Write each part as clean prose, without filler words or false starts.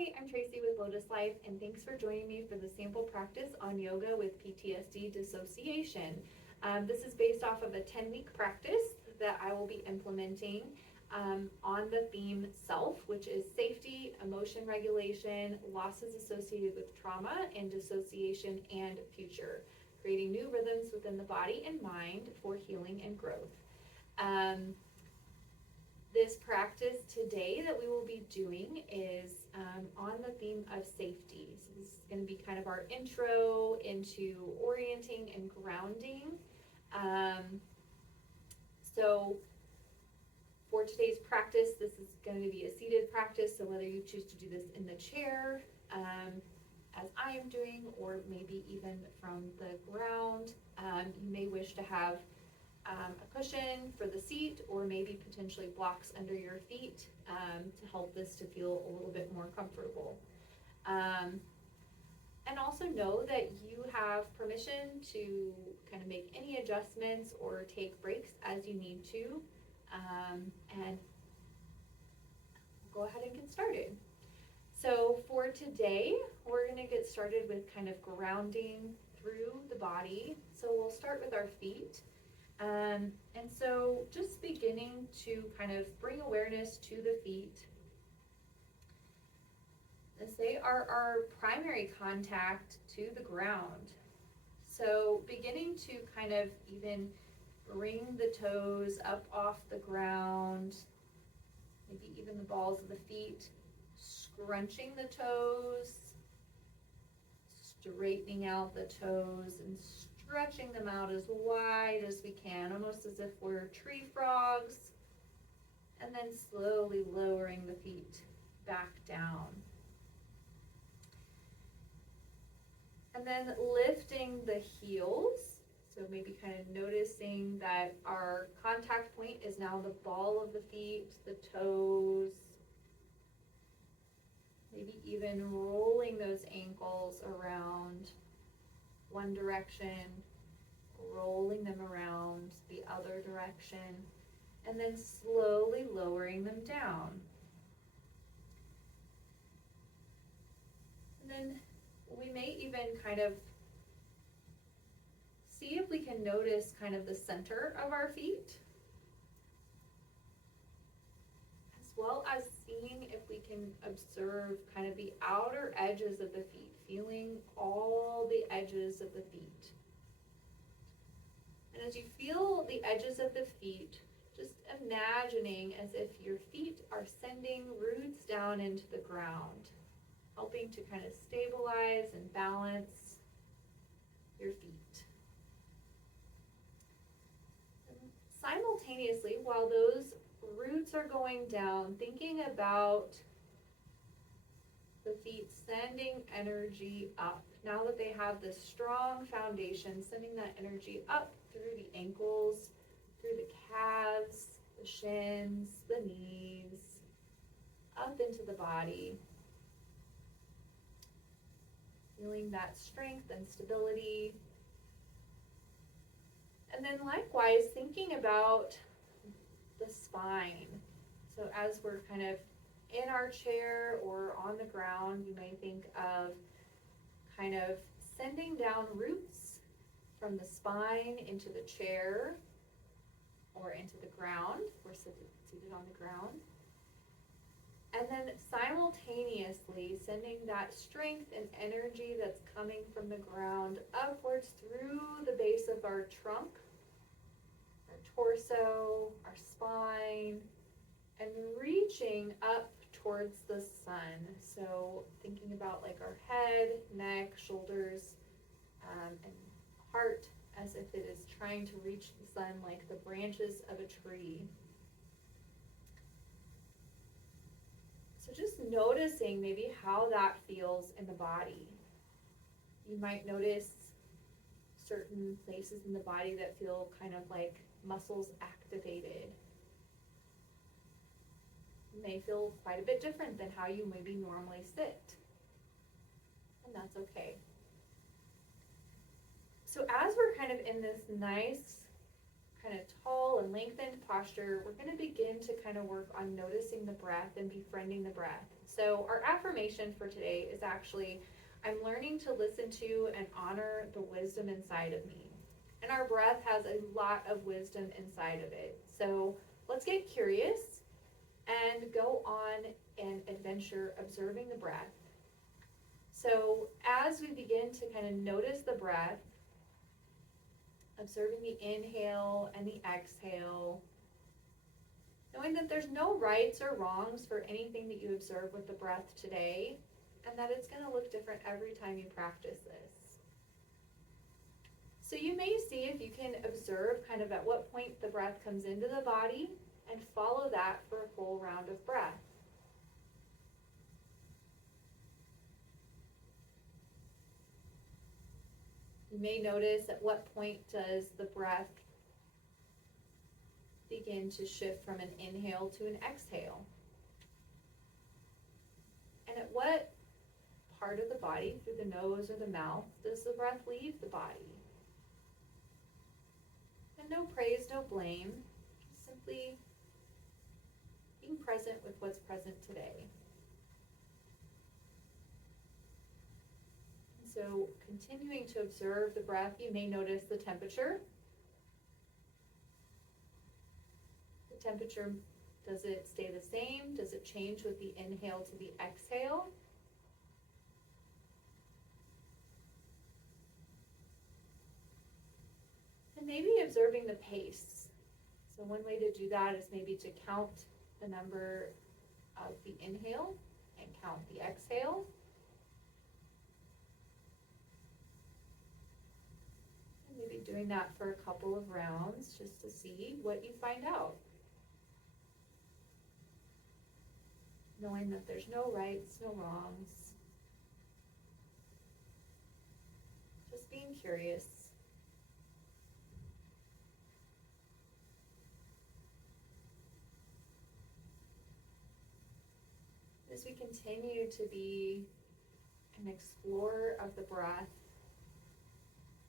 Hi, I'm Tracy with Lotus Life, and thanks for joining me for the sample practice on yoga with PTSD dissociation. This is based off of a 10-week practice that I will be implementing on the theme self, which is safety, emotion regulation, losses associated with trauma, and dissociation and future, creating new rhythms within the body and mind for healing and growth. This practice today that we will be doing is on the theme of safety. So this is going to be kind of our intro into orienting and grounding. So for today's practice, this is going to be a seated practice. So whether you choose to do this in the chair, as I am doing, or maybe even from the ground, you may wish to have a cushion for the seat, or maybe potentially blocks under your feet to help this to feel a little bit more comfortable. And also know that you have permission to kind of make any adjustments or take breaks as you need to. And go ahead and get started. So for today, we're going to get started with kind of grounding through the body. So we'll start with our feet. And so just beginning to kind of bring awareness to the feet, as they are our primary contact to the ground. So beginning to kind of even bring the toes up off the ground, maybe even the balls of the feet, scrunching the toes, straightening out the toes, and stretching them out as wide as we can, almost as if we're tree frogs, and then slowly lowering the feet back down. And then lifting the heels, so maybe kind of noticing that our contact point is now the ball of the feet, the toes, maybe even rolling those ankles around one direction, rolling them around the other direction, and then slowly lowering them down. And then we may even kind of see if we can notice kind of the center of our feet, as well as seeing if we can observe kind of the outer edges of the feet, feeling all the edges of the feet. And as you feel the edges of the feet, just imagining as if your feet are sending roots down into the ground, helping to kind of stabilize and balance your feet. And simultaneously, while those roots are going down, thinking about the feet sending energy up. Now that they have this strong foundation, sending that energy up through the ankles, through the calves, the shins, the knees, up into the body. Feeling that strength and stability. And then likewise, thinking about the spine. So as we're kind of in our chair or on the ground, you may think of kind of sending down roots from the spine into the chair or into the ground. We're seated on the ground. And then simultaneously sending that strength and energy that's coming from the ground upwards through the base of our trunk, our torso, our spine, and reaching up towards the sun. So thinking about like our head, neck, shoulders, and heart as if it is trying to reach the sun like the branches of a tree. So just noticing maybe how that feels in the body. You might notice certain places in the body that feel kind of like muscles activated. It may feel quite a bit different than how you maybe normally sit. And that's okay. So as we're kind of in this nice kind of tall and lengthened posture, we're going to begin to kind of work on noticing the breath and befriending the breath. So our affirmation for today is actually, I'm learning to listen to and honor the wisdom inside of me. And our breath has a lot of wisdom inside of it. So let's get curious and go on an adventure observing the breath. So as we begin to kind of notice the breath, observing the inhale and the exhale, knowing that there's no rights or wrongs for anything that you observe with the breath today, and that it's going to look different every time you practice this. So you may see if you can observe kind of at what point the breath comes into the body and follow that for a full round of breath. You may notice at what point does the breath begin to shift from an inhale to an exhale. And at what part of the body, through the nose or the mouth, does the breath leave the body? And no praise, no blame, just simply being present with what's present today. And so continuing to observe the breath, you may notice the temperature. The temperature, does it stay the same? Does it change with the inhale to the exhale? And maybe observing the pace. So one way to do that is maybe to count the number of the inhale and count the exhale. And maybe doing that for a couple of rounds just to see what you find out. Knowing that there's no rights, no wrongs. Just being curious. As we continue to be an explorer of the breath,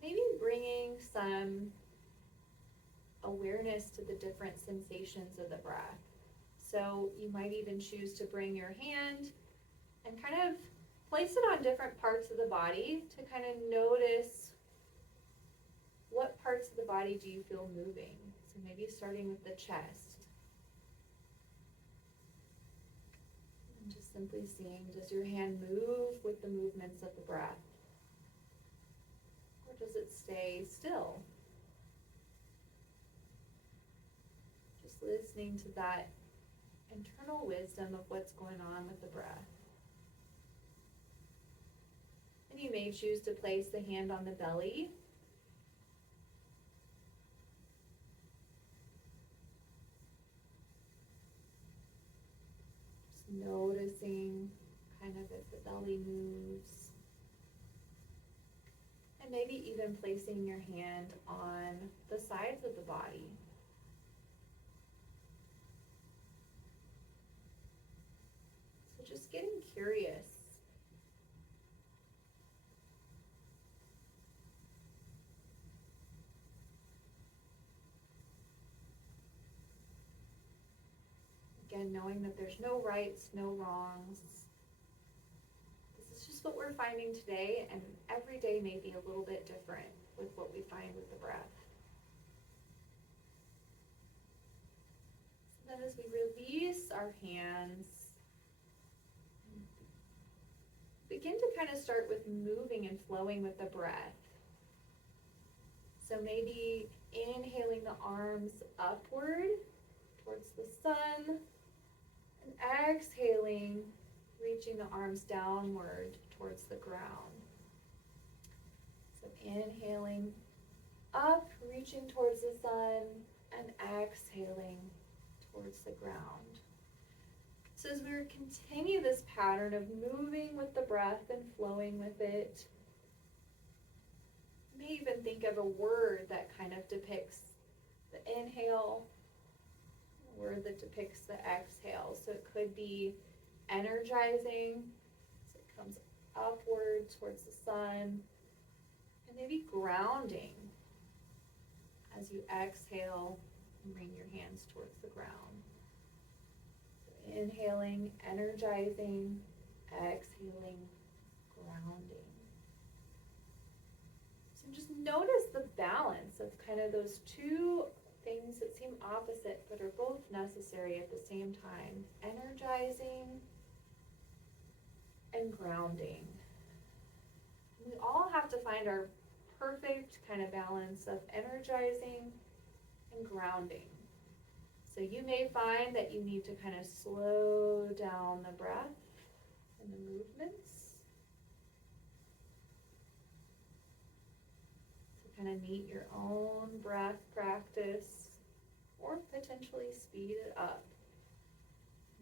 maybe bringing some awareness to the different sensations of the breath. So you might even choose to bring your hand and kind of place it on different parts of the body to kind of notice what parts of the body do you feel moving. So maybe starting with the chest. And just simply seeing, does your hand move with the movements of the breath? Or does it stay still? Just listening to that internal wisdom of what's going on with the breath. And you may choose to place the hand on the belly. Just noticing kind of if the belly moves. And maybe even placing your hand on the sides of the body. Just getting curious. Again, knowing that there's no rights, no wrongs. This is just what we're finding today, and every day may be a little bit different with what we find with the breath. So then as we release our hands, begin to kind of start with moving and flowing with the breath. So maybe inhaling the arms upward towards the sun, and exhaling, reaching the arms downward towards the ground. So inhaling up, reaching towards the sun, and exhaling towards the ground. So as we continue this pattern of moving with the breath and flowing with it, you may even think of a word that kind of depicts the inhale, a word that depicts the exhale. So it could be energizing, so it comes upward towards the sun, and maybe grounding As you exhale, bring your hands towards the ground. So inhaling, energizing, exhaling, grounding. So just notice the balance of kind of those two things that seem opposite but are both necessary at the same time. Energizing and grounding. We all have to find our perfect kind of balance of energizing and grounding. So you may find that you need to kind of slow down the breath and the movements to kind of meet your own breath practice, or potentially speed it up.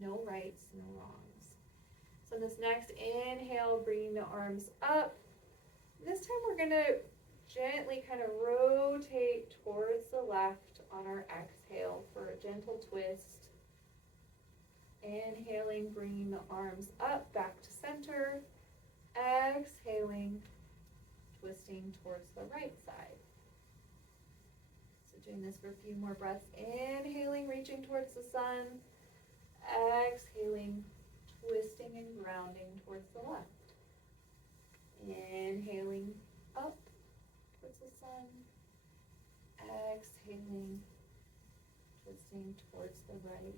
No rights, no wrongs. So this next inhale, bringing the arms up. This time we're going to gently kind of rotate towards the left on our exhale for a gentle twist. Inhaling, bringing the arms up, back to center. Exhaling, twisting towards the right side. So doing this for a few more breaths. Inhaling, reaching towards the sun. Exhaling, twisting and grounding towards the left. Inhaling up towards the sun. Exhaling, twisting towards the right.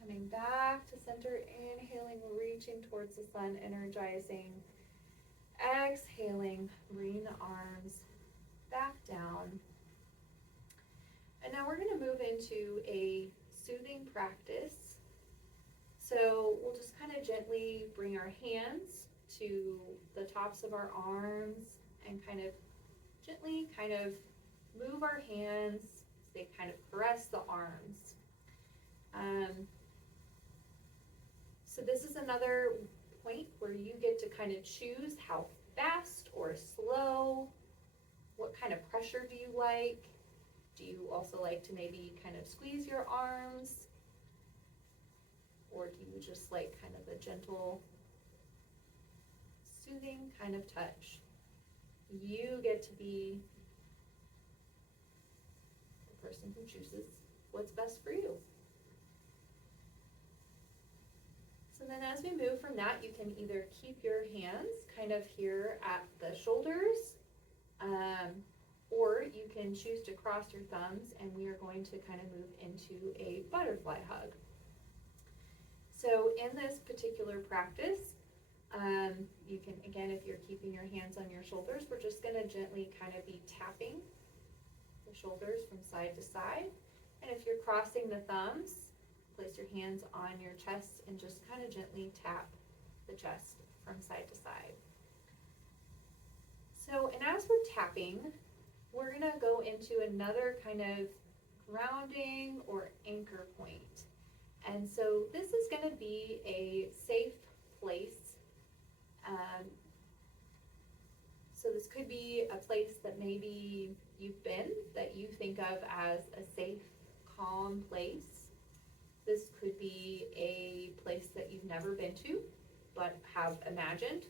Coming back to center, inhaling, reaching towards the sun, energizing. Exhaling, bring the arms back down. And now we're going to move into a soothing practice. So we'll just kind of gently bring our hands to the tops of our arms and kind of gently move our hands so they kind of caress the arms. So this is another point where you get to kind of choose how fast or slow, what kind of pressure do you like? Do you also like to maybe kind of squeeze your arms? Or do you just like kind of a gentle, soothing kind of touch? You get to be the person who chooses what's best for you. So then as we move from that, you can either keep your hands kind of here at the shoulders, or you can choose to cross your thumbs, and we are going to kind of move into a butterfly hug. So in this particular practice, you can, again, if you're keeping your hands on your shoulders, we're just going to gently kind of be tapping the shoulders from side to side. And if you're crossing the thumbs, place your hands on your chest and just kind of gently tap the chest from side to side. So, and as we're tapping, we're going to go into another kind of grounding or anchor point. And so this is going to be a safe place. So this could be a place that maybe you've been, that you think of as a safe, calm place. This could be a place that you've never been to, but have imagined.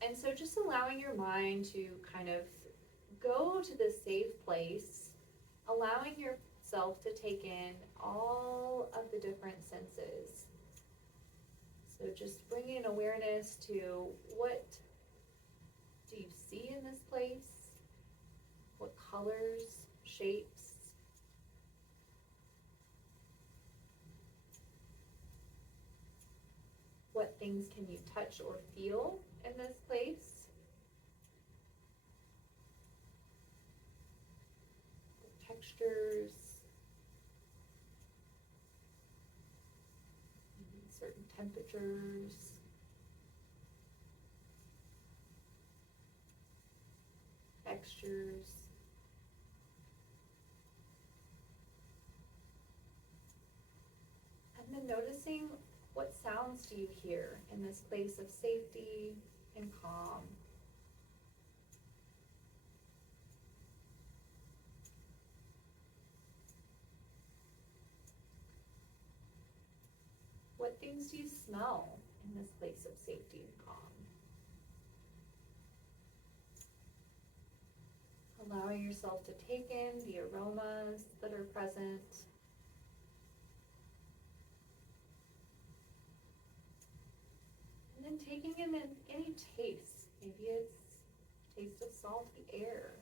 And so just allowing your mind to kind of go to this safe place, allowing yourself to take in all of the different senses. So just bringing awareness to what do you see in this place? What colors, shapes? What things can you touch or feel in this place? The textures, certain temperatures, textures. And then noticing what sounds do you hear in this place of safety and calm. What things do you smell in this place of safety and calm? allowing yourself to take in the aromas that are present. And then taking in any taste. Maybe it's taste of salty air,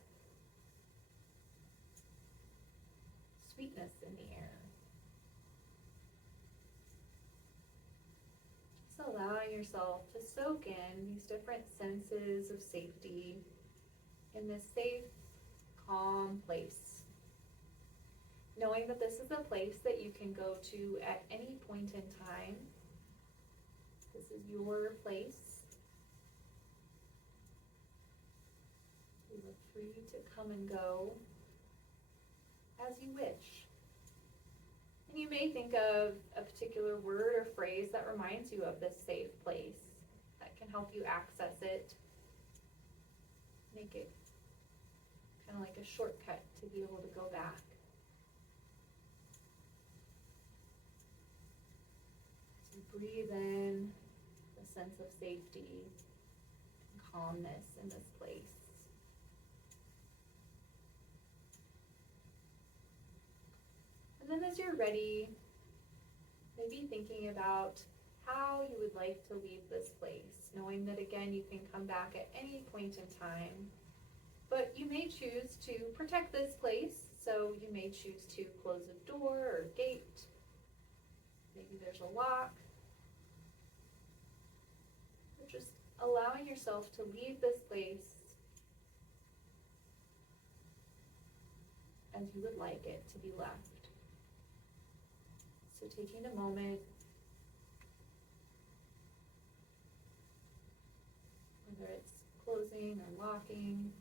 sweetness in the air. Just allowing yourself to soak in these different senses of safety in this safe, calm place. Knowing that this is a place that you can go to at any point in time. This is your place. You are free to come and go as you wish. And you may think of a particular word or phrase that reminds you of this safe place, that can help you access it, make it kind of like a shortcut to be able to go back. So breathe in the sense of safety and calmness in this place. And then as you're ready, maybe thinking about how you would like to leave this place, knowing that again you can come back at any point in time, but you may choose to protect this place, so you may choose to close a door or gate. Maybe there's a lock. Or just allowing yourself to leave this place as you would like it to be left. So taking a moment, whether it's closing or locking,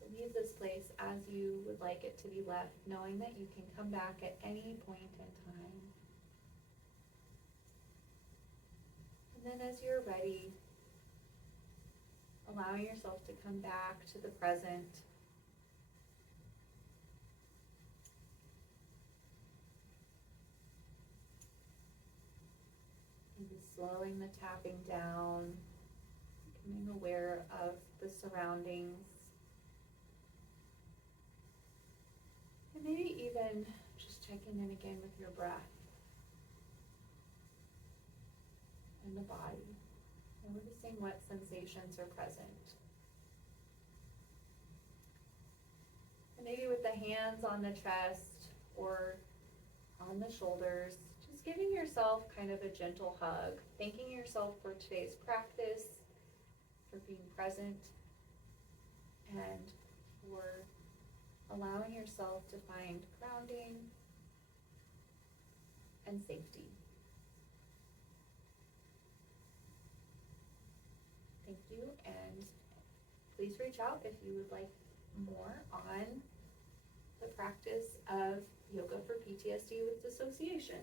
to leave this place as you would like it to be left, knowing that you can come back at any point in time. And then as you're ready, allowing yourself to come back to the present. Maybe slowing the tapping down, becoming aware of the surroundings. And maybe even just checking in again with your breath and the body. Noticing what sensations are present. And maybe with the hands on the chest or on the shoulders, just giving yourself kind of a gentle hug, thanking yourself for today's practice, for being present, and for allowing yourself to find grounding and safety. Thank you, and please reach out if you would like more on the practice of yoga for PTSD with dissociation.